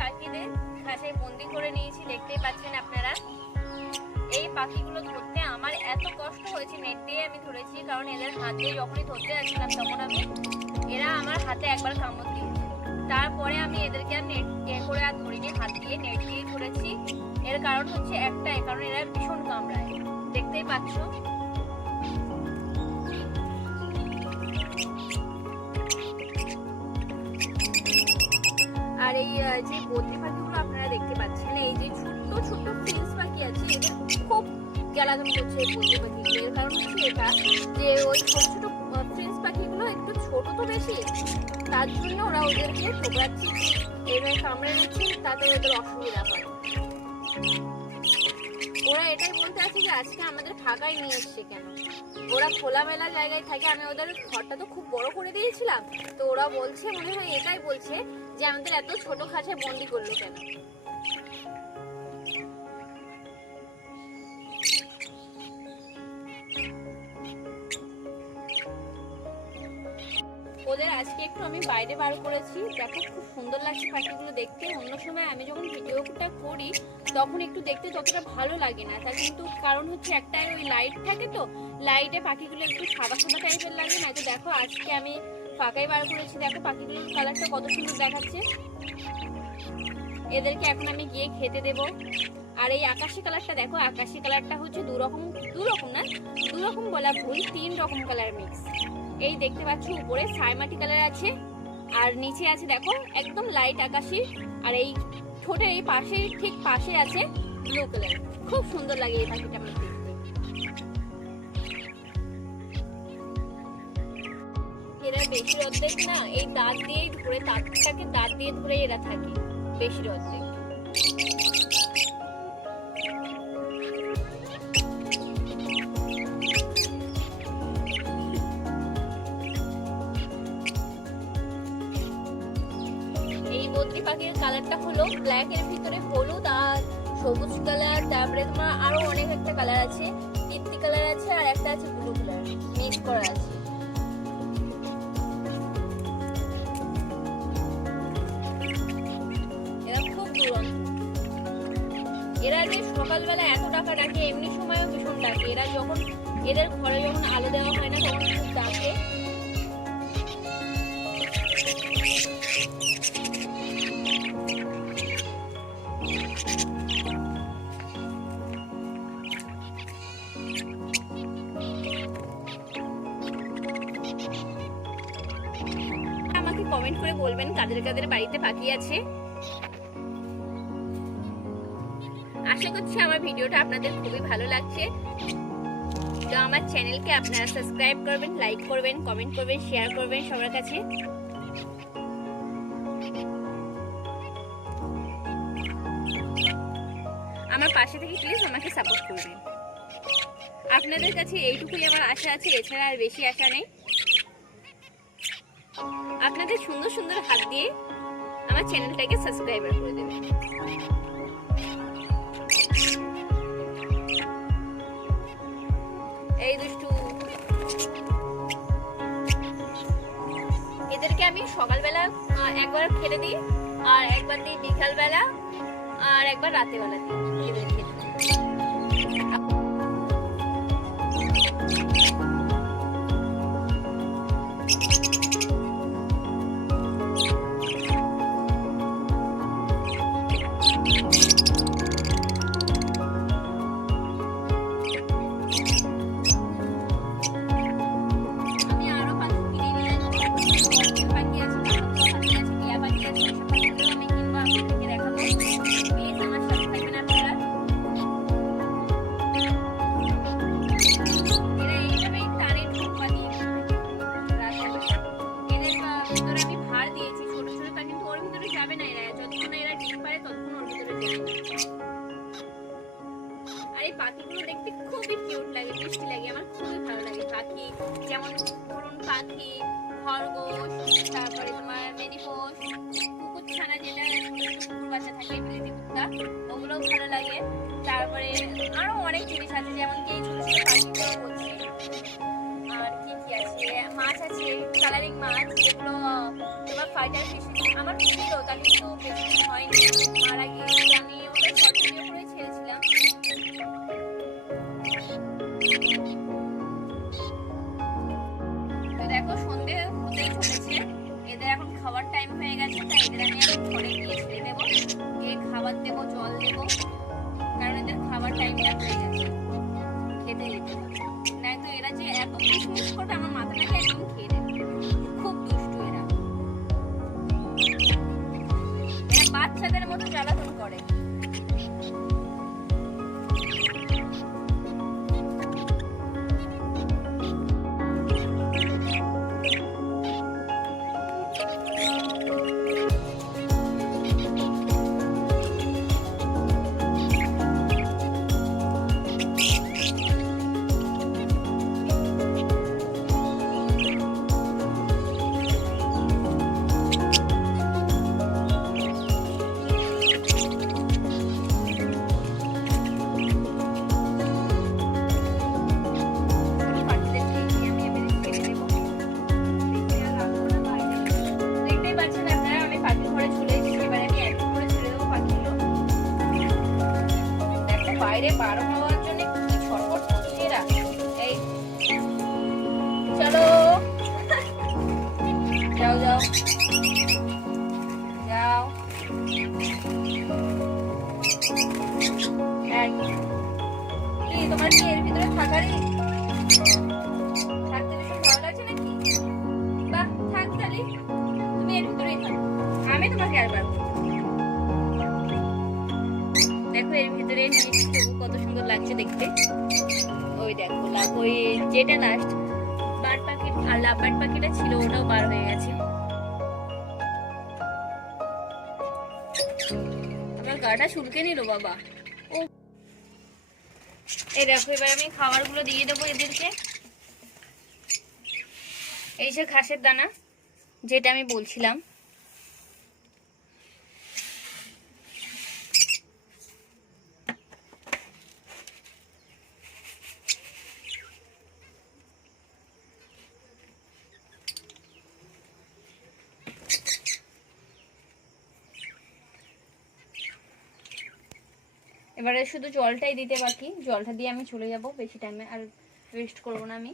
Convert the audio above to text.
পাখিদের খাঁচায় বন্দি করে নিয়েছি, দেখতেই পাচ্ছেন আপনারা। এই পাখিগুলো ধরতে আমার এত কষ্ট হয়েছে, নেট দিয়ে আমি ধরেছি, কারণ এদের হাত দিয়ে যখনই ধরতে যাচ্ছিলাম তখন এরা আমার হাতে একবার কামড় দিয়েছে। তারপরে আমি এদেরকে আর নেট করে আর ধরিনি, হাত দিয়ে নেট দিয়ে ধরেছি। এর কারণ হচ্ছে একটাই, কারণ এরা ভীষণ কামড়ায়, দেখতেই পাচ্ছ। আর এই যে বদ্রি পাখিগুলো আপনারা দেখতে পাচ্ছেন, এই যে ছোট্ট ছোট্ট ফ্রেঞ্চ পাখি আছে, এদের খুব জ্বালাতন করছে এই বদ্রি পাখিগুলো। এর কারণ হচ্ছে এটা যে ওই ছোট ছোট ফ্রেঞ্চ পাখিগুলো একটু ছোট তো বেশি, তার জন্য ওরা ওদেরকে ঠোকরাচ্ছে, এভাবে কামড়ে নিচ্ছে, তাতে ওদের অসুবিধা হয়। ওরা এটাই বলতে আছে যে আজকে আমাদের ফাঁকায় নিয়ে এসছে কেন। ওরা খোলামেলা জায়গায় থাকে, আমি ওদের ঘরটা তো খুব বড় করে দিয়েছিলাম, তো ওরা বলছে, মনে হয় এটাই বলছে যে আমাদের এত ছোট খাঁচায় বন্দি করলো কেন। ওদের আজকে একটু আমি বাইরে বার করেছি, দেখো খুব সুন্দর লাগছে পাখিগুলো দেখতে। অন্য সময় আমি যখন ভিডিওটা করি তখন একটু দেখতে ততটা ভালো লাগে না, তার কিন্তু কারণ হচ্ছে একটাই, ওই লাইট থাকে তো, লাইটে পাখিগুলো একটু সাদা সাদা টাইপের লাগে না। তো দেখো আজকে আমি ফাঁকাই বার করেছি, দেখো পাখিগুলোর কালারটা কত সুন্দর দেখাচ্ছে। এদেরকে এখন আমি গিয়ে খেতে দেব। আর এই আকাশি কালারটা দেখো, আকাশি কালারটা হচ্ছে দু রকম বলা ভুল, 3 রকম কালার মিক্স। এই দেখতে পাচ্ছ উপরে ছাইমাটি কালার আছে, আর নিচে আছে দেখো একদম লাইট আকাশি, আর এই ঠোঁটের এই পাশে ঠিক পাশে আছে ব্লু কালার। খুব সুন্দর লাগে এই পাখিটা আমার দেখতে। এরা বেশির অর্ধেক না এই দাঁত দিয়েই ধরে, তাকটাকে দাঁত দিয়ে ধরে এরা থাকে বেশির অর্ধেক। বদ্রি পাখির কালারটা হলো ব্ল্যাক এর ভিতরে হলুদ আর সবুজ কালার, তারপরে তোমার আরো অনেক একটা কালার আছে, কীর্তি কালার আছে, আর একটা আছে ব্লু কালার মিক্স করা আছে। এরা খুব দুরন্ত। এরা যে সকালবেলা এত টাকা ডাকে, এমনি সময়ও ভীষণ ডাকে। এরা যখন এদের ঘরে যখন আলো দেওয়া হয় না তখন খুব ডাকে। আমাকে কমেন্ট করে বলবেন কাদের কাদের বাড়িতে পাখি আছে। আশা করছি আমার ভিডিওটা আপনাদের খুবই ভালো লাগছে। তো আমার চ্যানেলকে আপনারা সাবস্ক্রাইব করবেন, লাইক করবেন, কমেন্ট করবেন, শেয়ার করবেন সবার কাছে। আমার পাশে থেকে প্লিজ আমাকে সাপোর্ট করবেন। আপনাদের কাছে এইটুকুই আমার আশা আছে, এছাড়া আর বেশি আশা নেই। আপনাদের সুন্দর সুন্দর হাত দিয়ে আমার চ্যানেলটাকে সাবস্ক্রাইব করে দেবেন। এই দুষ্টু, এদেরকে আমি সকালবেলা একবার খেতে দিই, আর একবার দিই বিকালবেলা, আর একবার রাতেবেলা দিই এদের খেতে। পাখিগুলো দেখতে খুবই কিউট লাগে, মিষ্টি লাগে, আমার খুবই ভালো লাগে পাখি। যেমন ধরুন পাখি, খরগোশ, তারপরে তোমার মেনিপোষ, কুকুর ছানা, যেটা কুকুর বাচ্চা থাকে, বিলেতি কুত্তা, ওগুলোও ভালো লাগে। তারপরে আরো অনেক জিনিস আছে, যেমন কি ছোট ছোট পাখিগুলো বলছি। আর কি কি আছে, মাছ আছে, কালারিং মাছ, যেগুলো তোমার ফাইটার ফিশ আমার ছিল, তা কিন্তু বেশি হয়নি। ভাত দেবো, জল দেবো, কারণ এদের খাবার টাইমটা হয়ে গেছে, খেতে দিতে হবে। নয়তো এরা যে এত কিসমিস করবে আমার মাথাটাকে একদম খেয়ে নেবে। খুব দুষ্টু এরা, এরা বাচ্চাদের মতো জ্বালাতন করে। বাইরে বার হওয়ার জন্য কি ছটফট করছে এরা। এই চলো, যাও যাও যাও। কি তোমার কি এর ভিতরে থাকারই থাকতে ভীষণ ভালো লাগছে নাকি? বাহ, থাক তাহলে, তুমি এর ভিতরেই থাকো, আমি তোমাকে আর বার করবো। দেখো এর ভিতরে কত সুন্দর লাগছে দেখতে। ওই দেখো ওই যেটা লাস্ট বার্ড পাখি আর লাভ বার্ড পাখিটা ছিল ওটাও বার হয়ে গেছে। আমার গাটা চুলকে নিল বাবা। ও এই দেখো এবার আমি খাবারগুলো দিয়ে দেবো এদেরকে। এই যে ঘাসের দানা যেটা আমি বলছিলাম, এবারে শুধু জলটাই দিতে বাকি, জলটা দিয়ে আমি চলে যাব, বেশি টাইমে আর ওয়েস্ট করবো না আমি।